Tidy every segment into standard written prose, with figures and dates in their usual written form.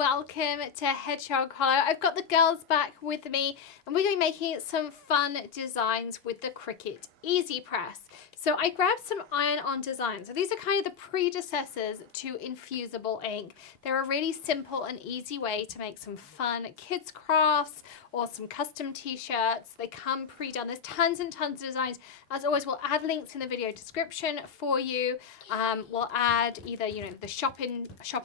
welcome to Hedgehog Hollow. I've got the girls back with me and we're going to be making some fun designs with the Cricut EasyPress. So I grabbed some iron-on designs. So these are kind of the predecessors to infusible ink. They're a really simple and easy way to make some fun kids crafts or some custom t-shirts. They come pre-done. There's tons and tons of designs. As always, we'll add links in the video description for you. We'll add either, the shop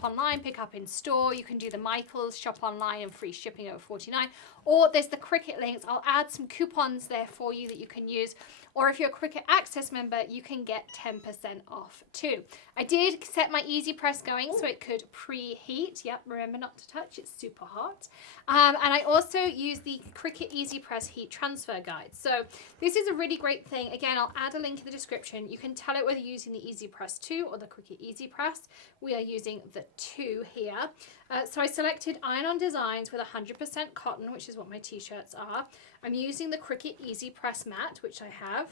online, pick up in store. You can do the Michaels shop online and free shipping over $49. Or there's the Cricut links. I'll add some coupons there for you that you can use. Or if you're a Cricut Access member, you can get 10% off too. I did set my EasyPress going so it could preheat. Yep, remember not to touch, it's super hot. And I also use the Cricut EasyPress heat transfer guide. So this is a really great thing. Again, I'll add a link in the description. You can tell it whether you're using the EasyPress 2 or the Cricut EasyPress. We are using the 2 here. So I selected iron-on designs with 100% cotton, which is what my t-shirts are. I'm using the Cricut EasyPress mat, which I have.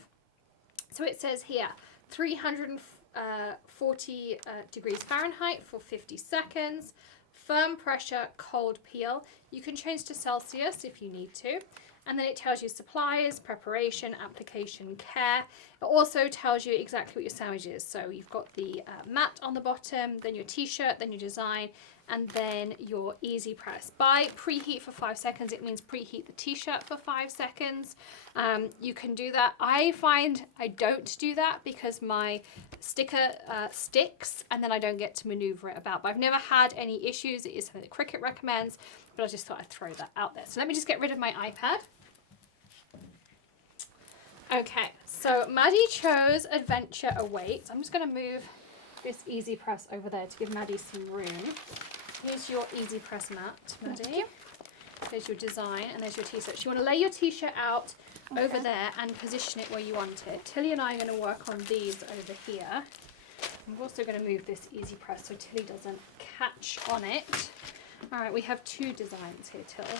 So it says here, 340 degrees Fahrenheit for 50 seconds. Firm pressure, cold peel. You can change to Celsius if you need to. And then it tells you supplies, preparation, application, care. It also tells you exactly what your sandwich is. So you've got the mat on the bottom, then your t-shirt, then your design, and then your EasyPress. By preheat for 5 seconds, it means preheat the t-shirt for 5 seconds. You can do that. I find I don't do that because my sticker sticks and then I don't get to maneuver it about. But I've never had any issues. It is something that Cricut recommends, but I just thought I'd throw that out there. So let me just get rid of my iPad. Okay, so Maddie chose Adventure Awaits. I'm just going to move this EasyPress over there to give Maddie some room. Here's your EasyPress mat, Maddie. There's your design and there's your t-shirt. You want to lay your t-shirt out over there and position it where you want it. Tilly and I are going to work on these over here. I'm also going to move this EasyPress so Tilly doesn't catch on it. All right, we have 2 designs here, Tilly.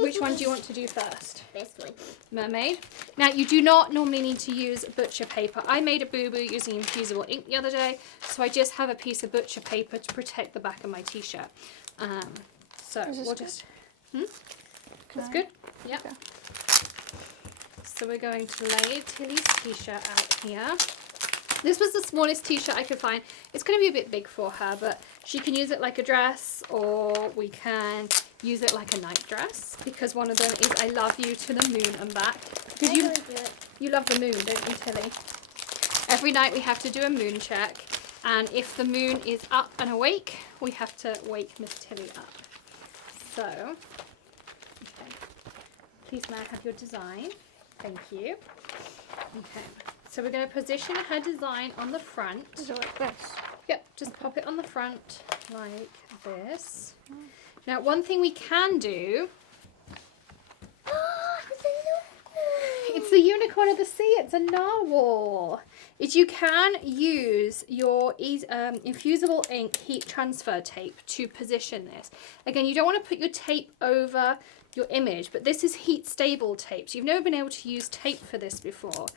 Which one do you want to do first? This one. Mermaid. Now, you do not normally need to use butcher paper. I made a boo-boo using infusible ink the other day, so I just have a piece of butcher paper to protect the back of my t-shirt. So we'll just... That's good? Yeah. Okay. So we're going to lay Tilly's t-shirt out here. This was the smallest t-shirt I could find. It's going to be a bit big for her, but she can use it like a dress, or we can use it like a night dress, because one of them is I love you to the moon and back. Because you love the moon, don't you, Tilly? Every night we have to do a moon check, and if the moon is up and awake, we have to wake Miss Tilly up. So, okay. Please may I have your design? Thank you. Okay. So we're going to position her design on the front. Is it like this? Yep, just pop it on the front like this. Now, one thing we can do... It's the unicorn of the sea. It's a narwhal. Is you can use your infusible ink heat transfer tape to position this. Again, you don't want to put your tape over your image, but this is heat stable tape. So you've never been able to use tape for this before,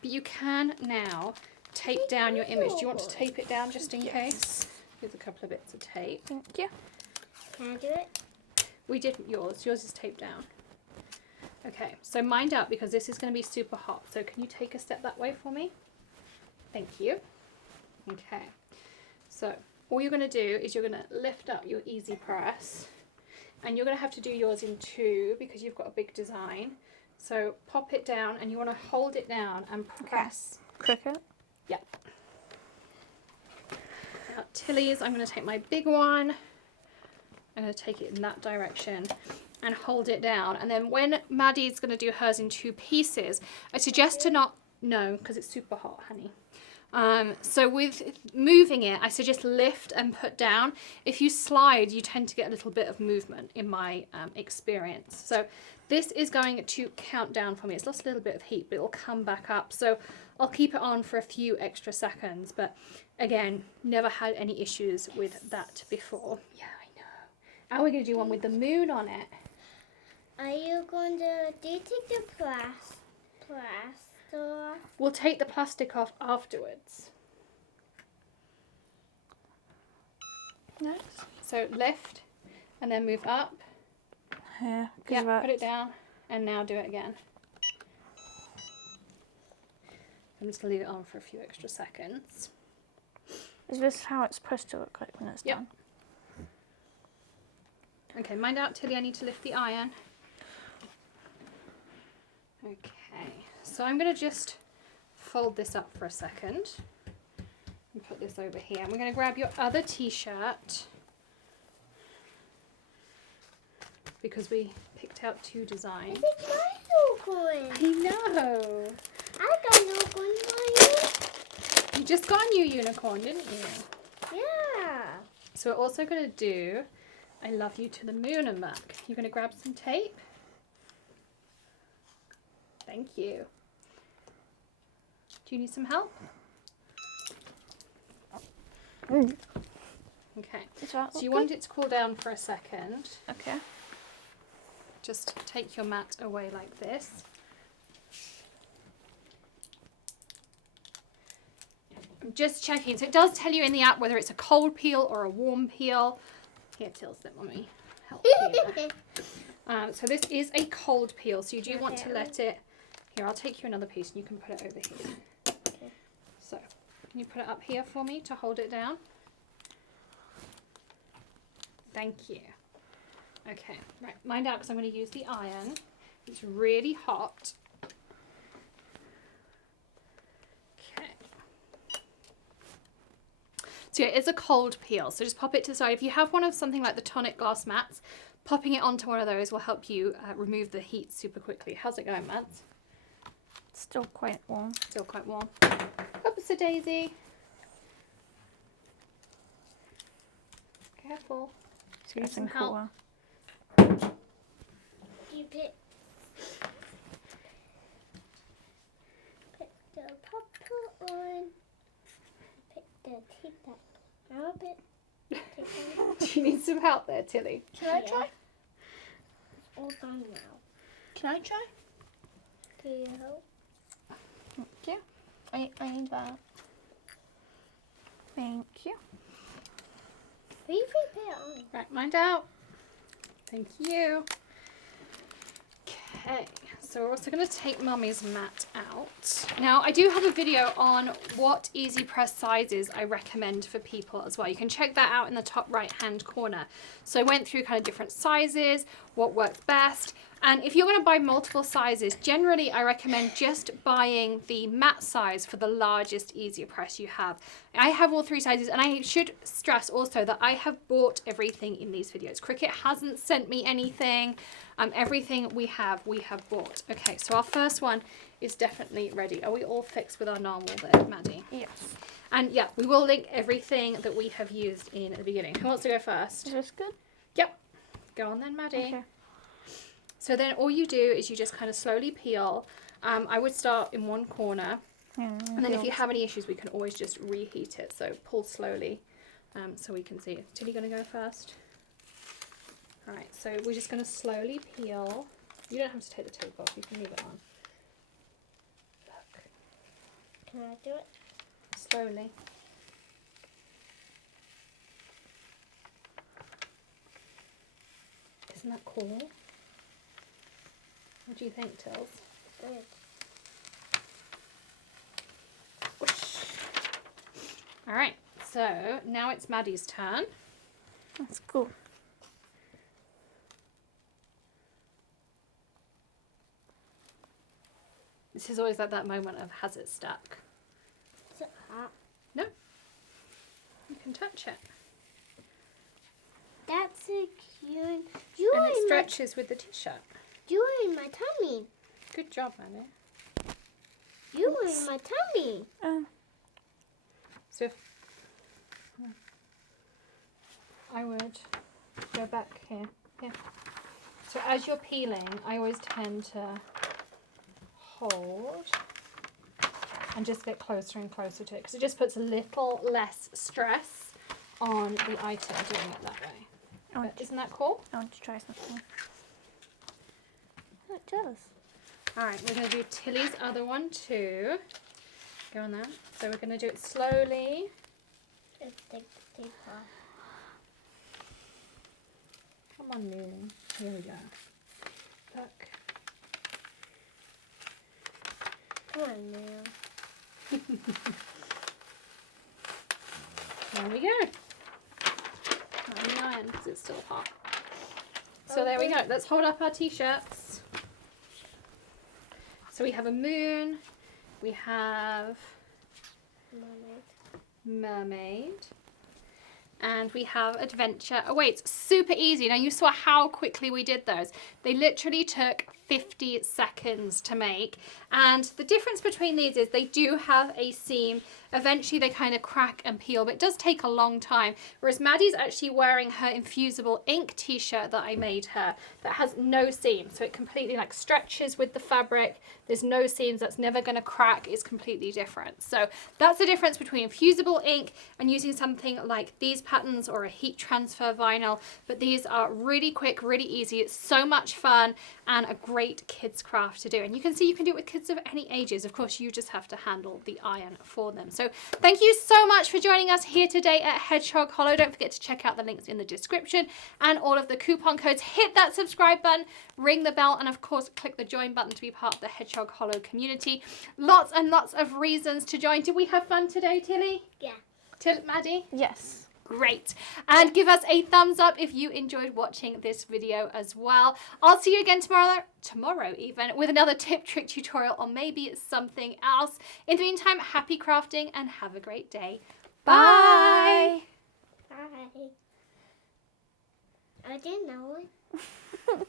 but you can now tape down your image. Do you want to tape it down just in case? Here's a couple of bits of tape. Thank you. Can I do it? We didn't yours. Yours is taped down. Okay, so mind out because this is going to be super hot. So can you take a step that way for me? Thank you. Okay, so all you're going to do is you're going to lift up your EasyPress, and you're going to have to do yours in 2 because you've got a big design. So pop it down and you want to hold it down and press. Okay. Cricut? Yeah. Now Tilly's, I'm going to take my big one. I'm going to take it in that direction and hold it down. And then when Maddie's going to do hers in 2 pieces, I suggest to not, no, because it's super hot, honey. So with moving it, I suggest lift and put down. If you slide, you tend to get a little bit of movement in my experience. So this is going to count down for me. It's lost a little bit of heat, but it'll come back up. So I'll keep it on for a few extra seconds. But again, never had any issues with that before. Yeah, I know. And we're going to do one with the moon on it. Are you going to, do you take the plastic off? We'll take the plastic off afterwards. Nice. So lift and then move up. Yeah. Yeah, put it down and now do it again. I'm just going to leave it on for a few extra seconds. Is this how it's supposed to look like when it's done? Okay, mind out, Tilly, I need to lift the iron. Okay, so I'm going to just fold this up for a second and put this over here. And we're going to grab your other t-shirt because we picked out 2 designs. I think mine's all going. I know. I got no going for You just got a new unicorn, didn't you? you. Yeah. So we're also going to do I Love You to the Moon and Back. You're going to grab some tape. Thank you. Do you need some help? Mm. Okay. So So you want it to cool down for a second. Okay. Just take your mat away like this. I'm just checking. So it does tell you in the app whether it's a cold peel or a warm peel. Here, Tills, let Mummy help you. So this is a cold peel, so you do want to let it... Here, I'll take you another piece and you can put it over here. Okay. So, can you put it up here for me to hold it down? Thank you. Okay, right, mind out because I'm going to use the iron. It's really hot. Okay. So yeah, it's a cold peel, so just pop it to the side. If you have one of something like the tonic glass mats, popping it onto one of those will help you remove the heat super quickly. How's it going, Mads? Still quite warm. Still quite warm. Oops-a-daisy. Careful. It's Need some getting help. cooler. You pick the popper on. Pick the tape back. Now a bit. Do you need some help there, Tilly? Can I try? It's all done now. Can I try? Do you help? Thank you. I need that. Thank you. Will you put it on? Right, mind out. Thank you. Okay, so we're also going to take Mummy's mat out. Now, I do have a video on what EasyPress sizes I recommend for people as well. You can check that out in the top right-hand corner. So I went through kind of different sizes, what works best. And if you're going to buy multiple sizes, generally I recommend just buying the mat size for the largest EasyPress you have. I have all 3 sizes, and I should stress also that I have bought everything in these videos. Cricut hasn't sent me anything. Everything we have bought. Okay, so our first one is definitely ready. Are we all fixed with our narwhal there, Maddie? Yes. And yeah, we will link everything that we have used in the beginning. Who wants to go first? Is this good? Yep. Go on then, Maddie. Okay. So then all you do is you just kind of slowly peel. I would start in one corner. And then if you have any issues, we can always just reheat it. So pull slowly so we can see. Is Tilly going to go first? All right, so we're just going to slowly peel. You don't have to take the tape off. You can leave it on. Look. Can I do it? Slowly. Isn't that cool? What do you think, Tills? Good. All right, so now it's Maddie's turn. That's cool. This is always like that moment of has it stuck? Is it hot? No. You can touch it. That's a cute. And You're it in stretches with the t-shirt. You're in my tummy. Good job, Maddie. You're in my tummy. So if I would go back here. Yeah. So as you're peeling, I always tend to hold and just get closer and closer to it because it just puts a little less stress on the item doing it that way. But isn't that cool? I want to try something. Oh, it does. All right, we're going to do Tilly's other one too. Go on there. So we're going to do it slowly. Let's take the tape off. Come on, Moon. Here we go. Look. Come on, Lou. There we go. Not in the iron because it's still hot. So there we go. Let's hold up our t-shirts. So we have a moon. We have mermaid. And we have adventure. Oh wait, it's super easy. Now you saw how quickly we did those. They literally took 50 seconds to make. And the difference between these is they do have a seam. Eventually they kind of crack and peel, but it does take a long time. Whereas Maddi's actually wearing her infusible ink t-shirt that I made her that has no seam. So it completely like stretches with the fabric. There's no seams, that's never gonna crack. It's completely different. So that's the difference between infusible ink and using something like these patterns or a heat transfer vinyl. But these are really quick, really easy. It's so much fun and a great kids craft to do. And you can see you can do it with kids of any ages. Of course, you just have to handle the iron for them. So thank you so much for joining us here today at Hedgehog Hollow. Don't forget to check out the links in the description and all of the coupon codes. Hit that subscribe button, ring the bell, and of course, click the join button to be part of the Hedgehog Hollow community. Lots and lots of reasons to join. Did we have fun today, Tilly? Yeah. Maddie? Yes. Great. And give us a thumbs up if you enjoyed watching this video as well. I'll see you again tomorrow even, with another tip, trick, tutorial, or maybe something else. In the meantime, happy crafting and have a great day. Bye. Bye. I didn't know it.